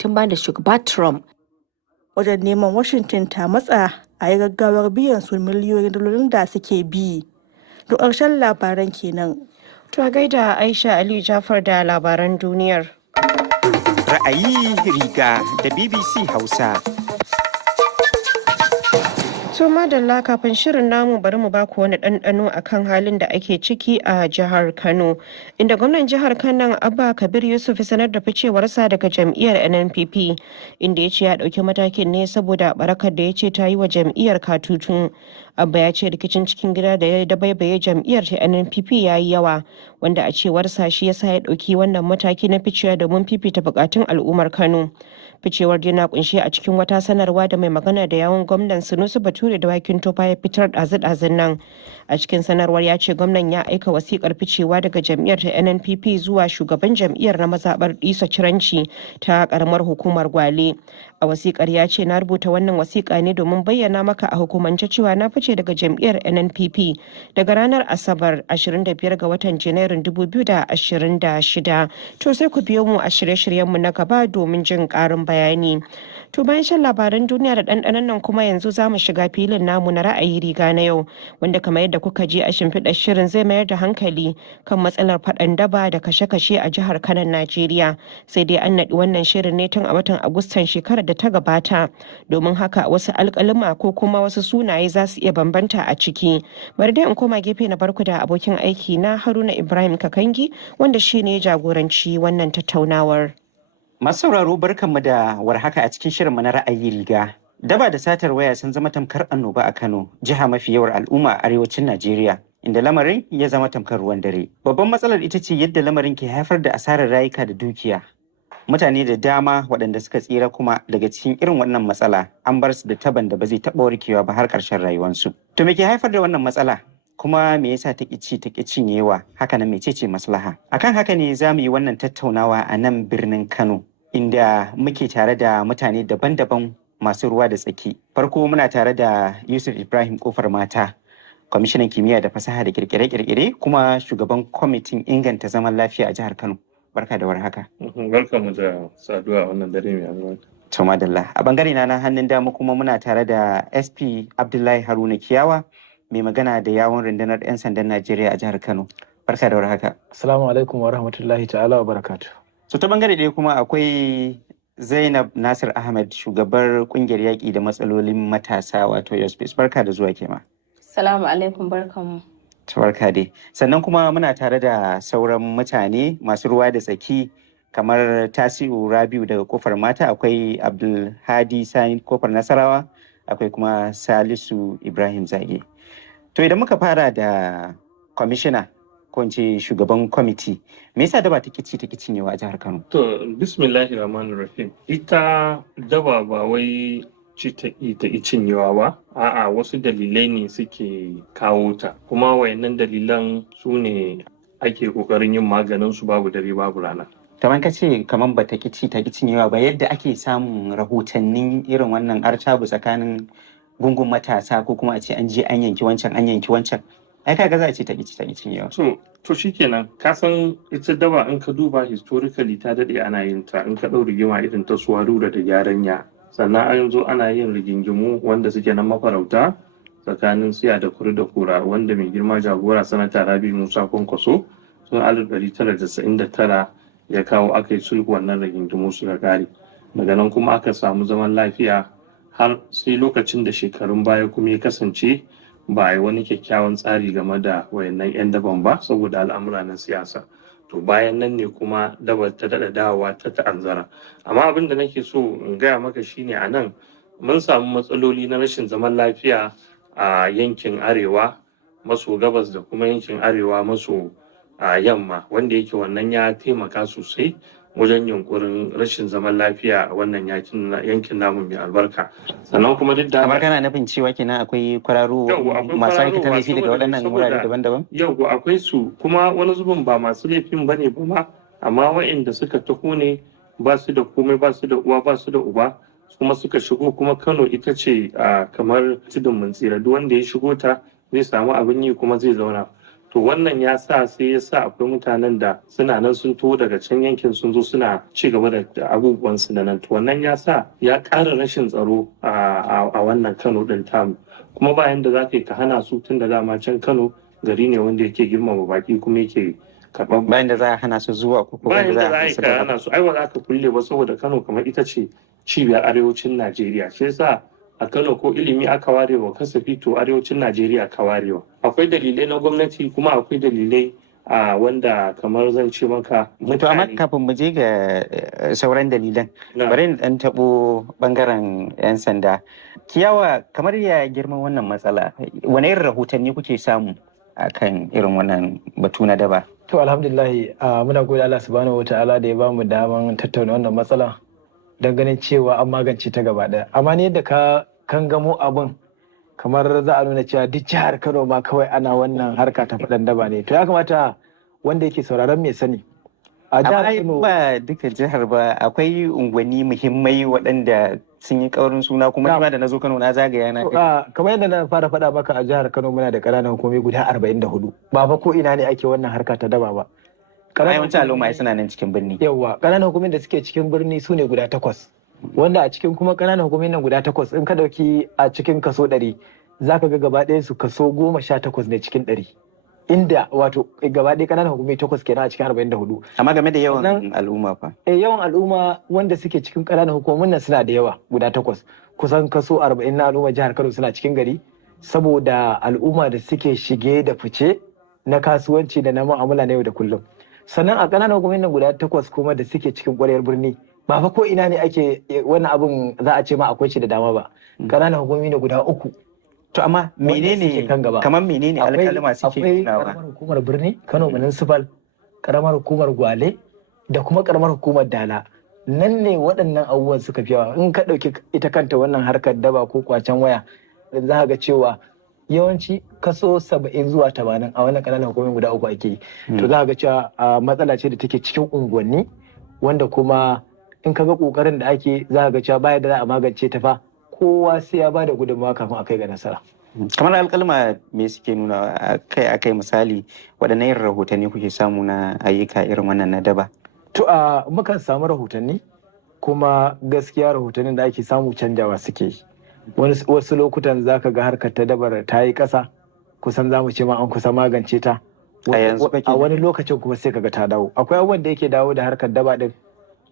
tun bayan da shugaba Trump wajen neman Washington ta matsa a yi gaggawar biyan su miliyoyin dalolin da suke bi. To ƙarshen labaran kenan. To a gaida Aisha Aliyu Jafar da labaran duniyar. Ra'ayi riga da BBC Hausa. To madalla kafin shirin namu bari mu baku wani ɗanɗano akan halin da ake ciki a jihar Kano, inda gwamnan jihar Kano Abba Kabir Yusuf ya sanar da ficewarsa daga jam'iyyar NNPP, inda ya ce ya ɗauki matakin ne saboda barakar da ya ce ta yi wa jam'iyyar katutu. Abba ya ce rikicin cikin gida da ya dabaibaye jam'iyyar ta NNPP ya yi yawa, wanda a cewarsa shi yasa ya ɗauki wannan mataki na ficewa domin fifita bukatun al'ummar Kano. Ficewar dai na kunshe a cikin wata sanarwa da mai magana da yawun gwamnan Sunusi Bature da Wakin Tofa ya fitar ɗazu-ɗazun nan. A cikin sanarwar ya ce gwamnan ya aika wasikar ficewa daga jam'iyyar ta NNPP zuwa shugaban jam'iyyar na mazaɓar Isa Ciranci ta karamar hukumar Gwale. A wasikar ya ce na rubuta wannan wasiƙa ne domin bayyana maka a hukumance cewa na fice daga jam'iyyar NNPP daga ranar Asabar 25 ga watan Janairun 2026. To sai ku biyo mu a shirye-shiryenmu na gaba domin jin ƙarin bayani. To bayan shan labaran duniya da ɗanɗanon nan kuma yanzu za mu shiga filin namu na ra'ayi riga na yau, wanda kamar yadda kuka ji a shimfiɗar shirin zai mayar da hankali kan matsalar faɗan daba da kashe-kashe a jihar Kano Najeriya. Sai dai an naɗi wannan shirin ne tun a watan Agustan shekarar da ta gabata. Domin haka wasu alƙaluma ko kuma wasu sunaye za su iya bambanta a ciki. Bari dai in koma gefe na barku da abokin aiki na Haruna Ibrahim Kakangi, wanda shi ne jagoranci wannan tattaunawar. Masu sauraro barkanmu da warhaka a cikin shirinmu na ra'ayi riga. Daba da satar waya sun zama tamkar annoba a Kano, jiha mafi yawar al'umma a arewacin Najeriya, inda lamarin ya zama tamkar ruwan dare. Babban matsalar ita ce yadda lamarin ke haifar da asarar rayuka da dukiya. Mutane da dama waɗanda suka tsira kuma daga cikin irin wannan matsala an bar su da taban da ba zai taɓa warkewa ba har ƙarshen rayuwarsu. To me ke haifar da wannan matsala? Kuma me yasa ta ƙi cinyewa? Haka nan mecece maslaha? Akan haka ne za mu yi wannan tattaunawa a nan birnin Kano, inda muke tare da mutane daban-daban masu ruwa da tsaki. Farko muna tare da Yusuf Ibrahim Kofar Mata, kwamishinan kimiyya da fasaha da kirkire-kirkire kuma shugaban kwamitin inganta zaman lafiya a jihar Kano. Barka da warhaka. Barkamu da saduwa wannan dare mai albarka. To madalla. A bangare na hannun dama kuma muna tare da SP Abdullahi Haruna Kiyawa, mai magana da yawun rundunar 'yan sandan Najeriya a jihar Kano. Barka da warhaka. Assalamu alaikum wa rahmatullahi ta'ala wa barakatuh. So ta bangare ɗaya kuma akwai Zainab Nasir Ahmed, shugabar kungiyar yaƙi da matsalolin matasa wato Yospace. Barka da zuwa kema. Salamu alaikum, barkanmu. Barka dai. Sannan kuma muna tare da sauran mutane masu ruwa da tsaki kamar Tasi'u Rabiu daga Kofar Mata, akwai Abdulhadi Sani Kofar Nasarawa, akwai kuma Salisu Ibrahim Zage. To idan muka fara da kwamishina ko ce shugaban kwamiti, me yasa daba take cinyewa a jihar Kano? To bismillahir rahmanir rahim. Ita daba ba wai ta cinyewa ba, a'a wasu dalilai ne suke kawo ta, kuma wayannan dalilan su ne ake kokarin yin maganin su babu dare babu rana. Kamar ka ce kamar ba ta cinyewa ba, yadda ake samun rahotannin irin wannan artabu tsakanin gungun matasa ko kuma a ce an je an yanki wancan ai kaga za a ce ta cinyewa. To shikenan, ka san ita daba in ka duba historically ta dade ana yin ta, in ka ɗau rigima irin ta Suwaru da Gyaranya, sannan an zo ana yin rigingimu wanda suke nan mafarauta tsakanin siya da kuri da kura, wanda mai girma jagora sanata Rabi Musa Kwankwaso sun 1999 ya kawo aka yi sulhu wannan rigingimu suka kare. Daga nan kuma aka samu zaman lafiya har sai lokacin da shekarun baya kuma ya kasance ba a yi wani kyakkyawan tsari game da wayannan 'yan daban ba saboda al'amura na siyasa. To bayan nan ne kuma dabar ta daɗa dawowa ta ta'azzara. Amma abin da nake so in gaya maka shine a nan mun samu matsaloli na rashin zaman lafiya a yankin arewa maso gabas da kuma yankin arewa maso yamma, wanda yake wannan ya taimaka sosai wajen yunkurin rashin zaman lafiya a wannan yankin namu mai albarka. Sannan kuma duk da kamar kana nufin cewa kenan akwai kwararo masu aikata laifi daga waɗannan wurare daban-daban? Yau akwai su, kuma wani zubin ba masu laifin bane ba ma, amma waɗanda suka taho ne ba su da komai, ba su da uwa, ba su da uba, kuma suka shigo. Kuma Kano ita ce kamar tudun mun tsira, duk wanda ya shigo ta zai samu abin yi kuma zai zauna. to wannan ya sa akwai mutanen da suna nan sun taho daga can yankin sun zo suna ci gaba da abubuwan su da nan to wannan ya sa ya ƙara rashin tsaro a wannan Kano din tamu kuma bayan da za ka yi ka hana su tun da dama can Kano gari ne wanda yake girmama baki kuma yake karɓar bayan da za a hana su zuwa ko bayan da za a hana su ai ba za ka kulle ba saboda Kano kamar ita ce cibiyar arewacin Najeriya shi yasa a Kano ko ilimi aka ware wa kasafi to arewacin Najeriya ka warewa akwai dalilai na gwamnati kuma akwai dalilai wanda kamar zan ce maka to amma kafin mu je ga sauran dalilan bari in dan tabo bangaren yan sanda Kiyawa kamar ya girman wannan matsala wani irin rahotanni kuke samu akan irin wannan batu na daba to alhamdulillah muna gode Allah subhanahu wataala da ya bamu daman tattauna wannan matsala don ganin cewa an magance ta gaba daya amma ne yadda ka kan gamo abin kamar za a nuna cewa duk jihar Kano ma kawai ana wannan harka ta faɗan daba ne to ya kamata wanda yake sauraron mai sani a jihar Kano ba duka jihar ba akwai unguwanni muhimmai waɗanda sun yi ƙaurin suna kuma da na zo Kano na zagaya na kamar yadda na fara faɗa maka a jihar Kano muna da ƙananan hukumomi guda 44 ba fa ko ina ne ake wannan harka ta daba ba yawancin al'umma suna nan cikin birni yawa ƙananan hukumomin da suke cikin birni su ne guda 8 wanda a cikin kuma ƙananan hukumomin nan guda 8 in ka dauki a cikin kaso 100 zaka ga gaba ɗayan su kaso 18 ne cikin 100 inda wato gaba ɗaya ƙananan hukumomi 8 kenan a cikin 44 amma game da yawan al'umma fa yawan al'umma wanda suke cikin ƙananan hukumomin nan suna da yawa guda 8 kusan kaso 40 na al'umma jihar Kano suna cikin gari saboda al'umma da suke shige da fice na kasuwanci da na mu'amala na yau da kullum sannan a ƙananan hukumomin nan guda 8 kuma da suke cikin ƙwaryar birni ba fa ko ina ne ake wannan abun za a ce ma akwai shi da dama ba ƙananan hukumomi ne guda 3 to amma menene kamar menene alƙalima suke nunawa karamar hukumar birni Kano municipal karamar hukumar Gwale da kuma karamar hukumar Dala nan ne waɗannan abubuwan suka fi yawa in ka ɗauki ita kanta wannan harkar daba ko kwacen waya za ka ga cewa yawanci kaso 70 zuwa 80 a wannan ƙananan hukumomi guda 3 ake yi to za ka ga cewa matsala ce da take cikin unguwanni wanda kuma in ka ga ƙoƙarin da ake za ka ga cewa baya da za a magance ta fa kowa sai ya ba da gudunmawa kafin a kai ga nasara. Kamar alƙalma me suke nuna akai misali waɗannan irin rahotanni kuke samu na ayyuka irin wannan na daba? To mukan samu rahotanni kuma gaskiya rahotannin da ake samu canjawa suke yi. Wasu lokutan za ka ga harkar ta dabar ta yi ƙasa kusan za mu ce ma an kusa magance ta. A wani lokacin kuma sai ka ga ta dawo. Akwai abubuwan da yake dawo da harkar daba ɗin.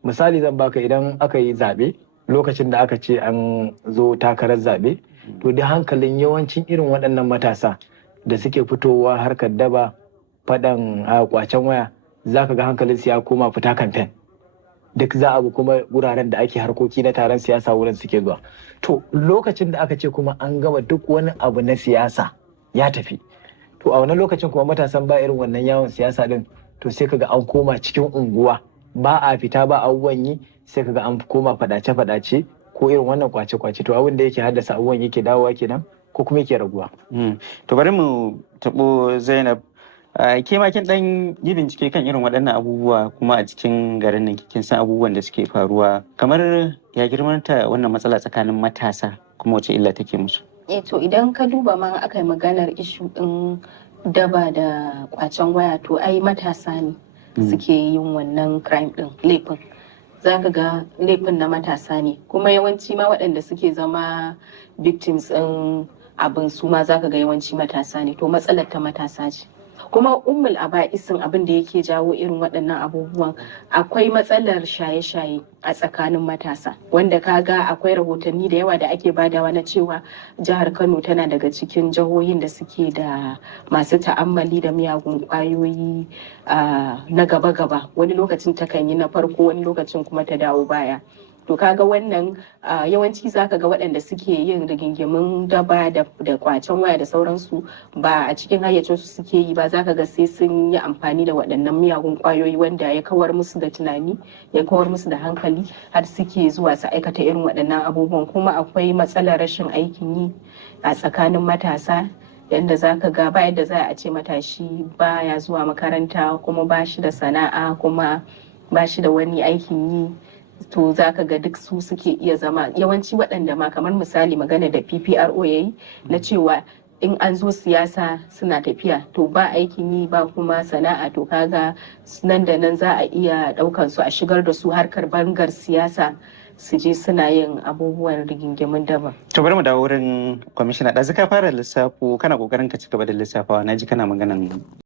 Misali zan baka idan aka yi zaɓe lokacin da aka ce an zo takarar zaɓe to da hankalin yawancin irin waɗannan matasa da suke fitowa harkar daba faɗan kwacen waya za ka ga hankalin ya koma fita kamfen duk za a bi kuma wuraren da ake harkoki na taron siyasa wurin suke zuwa to lokacin da aka ce kuma an gama duk wani abu na siyasa ya tafi to a wani lokacin kuma matasan ba irin wannan yawon siyasa din to sai kaga an koma cikin unguwa ba a fita ba abubuwan yi sai kaga an koma fadace-fadace ko irin wannan kwace-kwace to abin da yake haddasa abubuwan yake dawowa kenan ko kuma yake raguwa. To bari mu taɓo Zainab ke ma kin dan yi bincike kan irin waɗannan abubuwa kuma a cikin garin nan kin san abubuwan da suke faruwa kamar ya girmanta wannan matsala tsakanin matasa kuma wace illa take musu. To idan ka duba ma aka yi maganar ishu din daba da kwacen waya to ai matasa ne suke yin wannan crime din laifin za ka ga laifin na matasa ne kuma yawanci ma waɗanda suke zama victims ɗin abin su ma za ka ga yawanci matasa ne to matsalar ta matasa ce kuma ummul aba'isin abin da yake jawo irin waɗannan abubuwan akwai matsalar shaye-shaye a tsakanin matasa wanda kaga akwai rahotanni da yawa da ake badawa na cewa jihar Kano tana daga cikin jihohin da suke da masu ta'ammali da miyagun kwayoyi na gaba-gaba wani lokacin takan yi na farko wani lokacin kuma ta dawo baya to kaga wannan yawanci zaka ga waɗanda suke yin rigingimin daba da kwacen waya da sauransu ba a cikin hayyacinsu suke yi ba zaka ga sai sun yi amfani da waɗannan miyagun kwayoyi wanda ya kawar musu da tunani ya kawar musu da hankali har suke zuwa su aikata irin waɗannan abubuwan kuma akwai matsalar rashin aikin yi a tsakanin matasa yadda za ka ga ba yadda za a ce matashi baya zuwa makaranta kuma ba shi da sana'a kuma ba shi da wani aikin yi to za ka ga duk su suke iya zama yawanci waɗanda ma kamar misali magana da PPRO ya yi na cewa in an zo siyasa suna tafiya to ba aikin yi ba kuma sana'a to kaga nan da nan za a iya ɗaukan su a shigar da su harkar bangar siyasa su je suna yin abubuwan rigingimin daban. To bari mu dawo wurin kwamishina ɗazu ka fara lissafo kana kokarin ka ci gaba da lissafawa na ji kana maganan